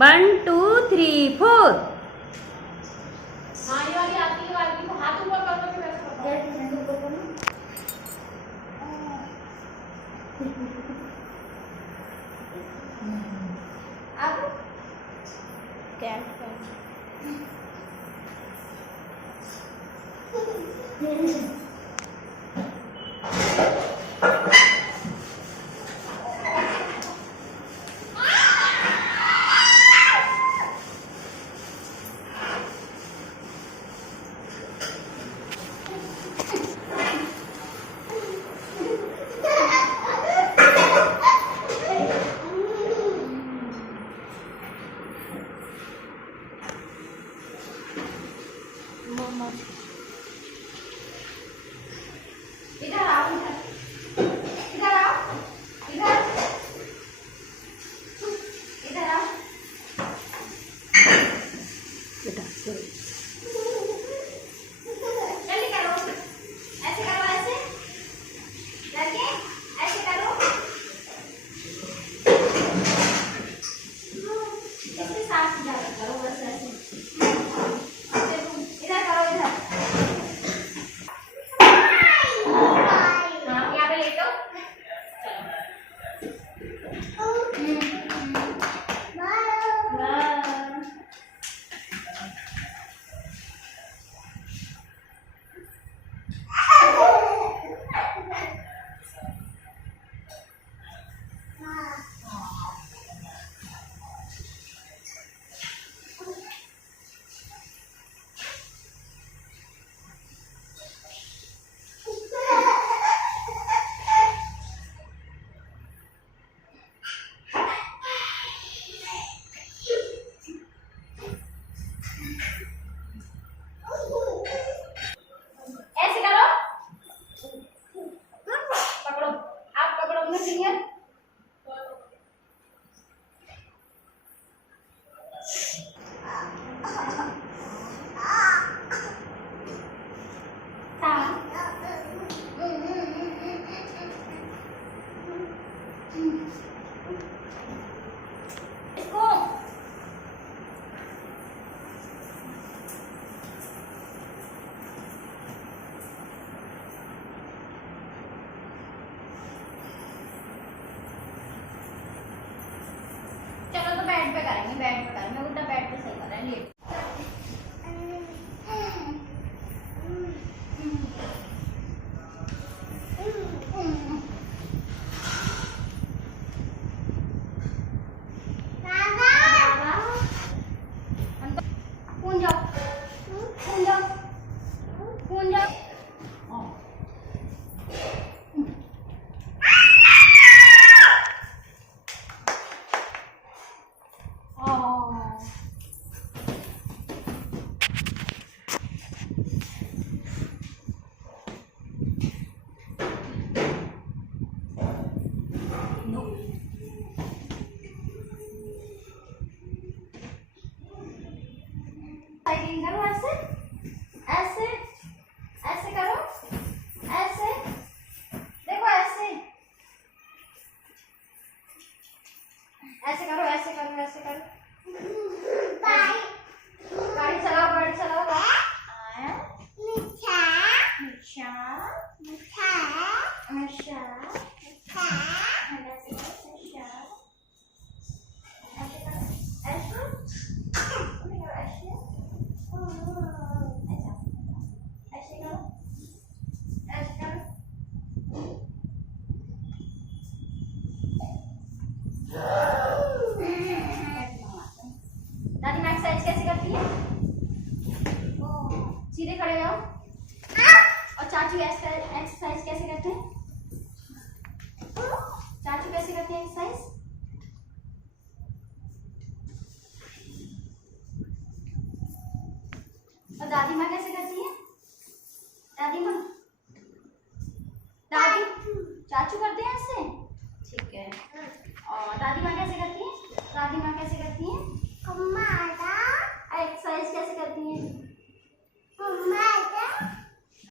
1 2 3 4। हाँ ये वाली आती है, वाली को हाथ ऊपर कर दो, फिर ऐसे करो। एक मिनट ऊपर करना। अब कैट इधर आओ, इधर आओ, इधर इधर आओ। बेटा सॉरी। जल्दी करो, ऐसे करो, ऐसे लड़के ऐसे करो, इसके साथ ज्यादा करो, बस ऐसे। इधर करो, इधर। हाँ यहाँ पे लेटो। ऐसे करो, पकड़ो, आप पकड़ो अपने फिंगर। इसको चलो तो बेड पे करेंगे, बेड पे करेंगे, उल्टा बेड पे सही कर रहे हैं, लेट। कूद जाओ, कूद जाओ, कूद जाओ। साइकिलिंग करो, ऐसे ऐसे ऐसे करो, ऐसे देखो, ऐसे ऐसे करो, ऐसे करो, ऐसे करो। गाड़ी चलाओ, गाड़ी चलाओ। आया मीठा मीठा मीठा मीठा मीठा। ऐसे करो, ऐसे ऐसे दादी मैं एक्सरसाइज कैसे करती है? सीधे खड़े रहो। और चाचू एक्सरसाइज कैसे करते हैं? चाचू कैसे करते हैं एक्सरसाइज? और दादी माँ कैसे करती है? दादी माँ, दादी चाचू करते हैं ऐसे, ठीक है।